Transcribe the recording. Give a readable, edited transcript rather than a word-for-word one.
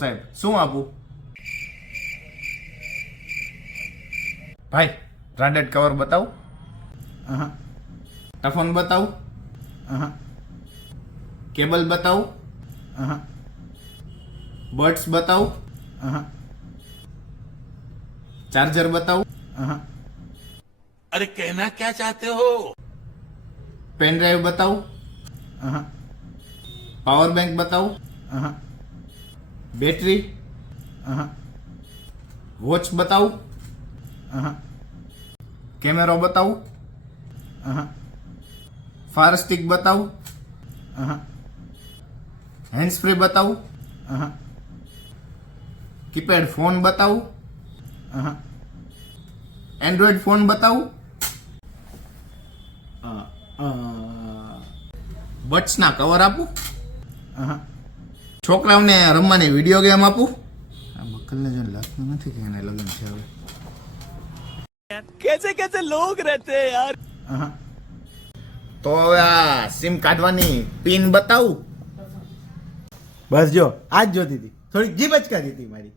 સાહેબ, શું આપું? ભાઈ, બ્રાન્ડેડ કવર બતાવું? ટફન બતાવું? કેબલ બતાવું? બર્ડ્સ બતાવું? ચાર્જર બતાવું? अरे कहना क्या चाहते हो? પેન ડ્રાઈવ બતાવું? પાવર બેંક બતાવું? બેટરી? વોચ બતાવું? કેમેરો બતાવું? ફાયર સ્ટિક બતાવું? હેન્ડ સ્પ્રે બતાવું? કીપેડ ફોન બતાવું? એન્ડ્રોઈડ ફોન બતાવું? બટ્સના કવર આપું? છોકરાઓને રમવાની વિડીયો ગેમ આપું? આ મક્કલને જો લાગતું નથી કે એને લગ્ન છે હવે. कैसे कैसे लोग रहते हैं यार? તો હવે આ સિમ કાઢવાની પિન બતાવું? બસ જો આજ જોતી હતી, થોડી જીભ અચકાતી હતી મારી.